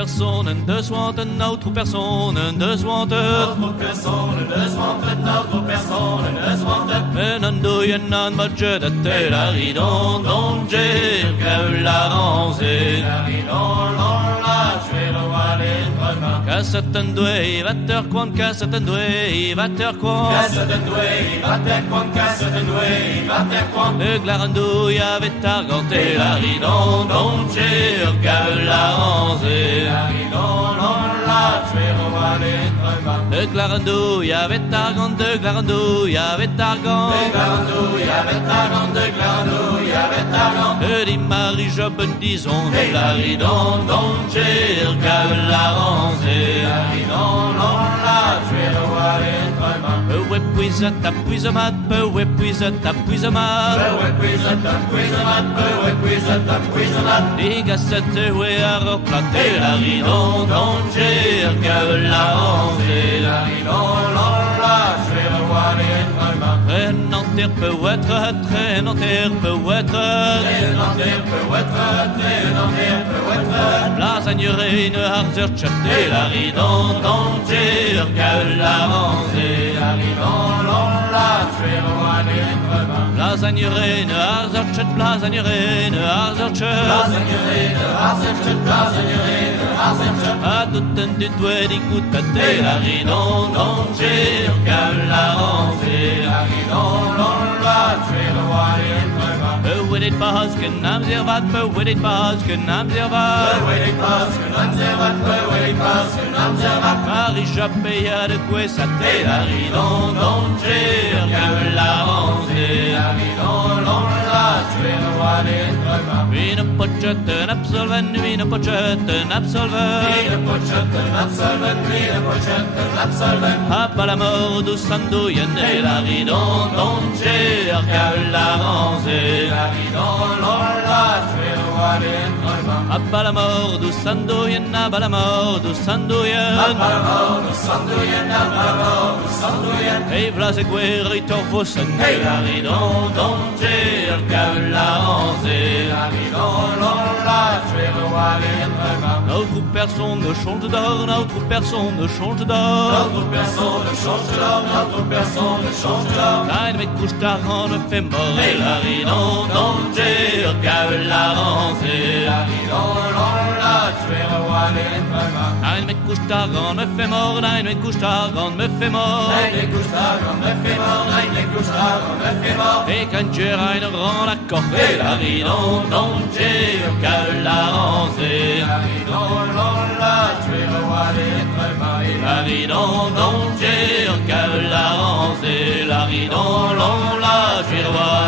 personen de swanten, notre personen de swanten. Notre personen de swanten, notre personen de swanten. Men an doien an budget at te la ridon, don ger, que la ranze. La ridon, l'on la tuer le roi des tremens. Kasset an dwe, vater kwan, kasset an dwe, vater kwan. Kasset en dwe, vater kwan, kasset en dwe, vater kwan. Le glarando y'avait arganté la ridon, don ger, que la ranze. La ridon, l'on la tuer le roi des tremens. De glarando y'avait argant, de glarando y'avait argant. De Glarando, y'avait argant, de Glarando, y'avait argant. De dit Marie Job, disons, de la ridon, don ger, que la ranze. La ridon, l'on la tuer le roi des tremens. Peu ouais puise ta puise mat, peu ouais puise ta puise mat. Peu puisata, puisamat, peu puisata, puisamat. Les gassettes ouais à reclater la ridon, don ger, que la ranze. La ridon, l'on la tuer le roi des tremens. Traînanterre peut être, traînanterre peut être. Traînanterre peut être, traînanterre peut être. Lasagnerie, une harzer chaté la ridon, don ger, que la ranze. La ridon, l'on la tuer le roi des tremens. Lasagnerie, une harzer chat, lasagnerie, une harzer chat. Lasagnerie de Harzerchet, lasagnerie de Harzerchet. A tout un du doigt d'écoute à te la ridon, don ger, que la ranze. La ridon, l'on la tuer le roi des tremens. Peu ouais des pas que nam zervat, peu ouais des pas que nam zervat. Peu ouais des pas que nam zervat, peu ouais des pas que nam zervat. Marie Jappé a de quoi ça te la ridon, don ger, que la ranze. La ridon, l'on la tuer le roi des tremens. Une pochette, n'absolven, une pochette, n'absolven. Une pochette, n'absolven, une pochette, n'absolven. Papa la mort du sandoyen et la ridon, don ger, que la ranze. La ridon, l'on la tuer le roi des tremens. Papa la mort du sandoyen, papa la mort du sandoyen. Abba la mort du sandoyen, abba la mort du sandoyen. Et v'là c'est guerrito vossen, et la ridon, don ger, que la ranze. La ridon, l'on la tuer le roi des tremens. Notre personne ne change d'or, notre personne ne change d'or. Notre personne ne change d'or, notre personne ne change d'or. Nein, mais couche d'argent ne fait mort, et la ridon, don ger, que la ranze. La ridon, l'on la tuer le roi des tremens. Nein, mais couche d'argent me fait mort, nein, mais couche d'argent me fait mort. Nein, les couches d'argent me fait mort, nein, les couches d'argent me fait mort. Et quand Geraint rend la corde, et la ridon, don ger, que la ranze. La ridon, l'on la tuer le roi des tremens. La ridon, don ger, que la ranze. La ridon, l'on la giroir.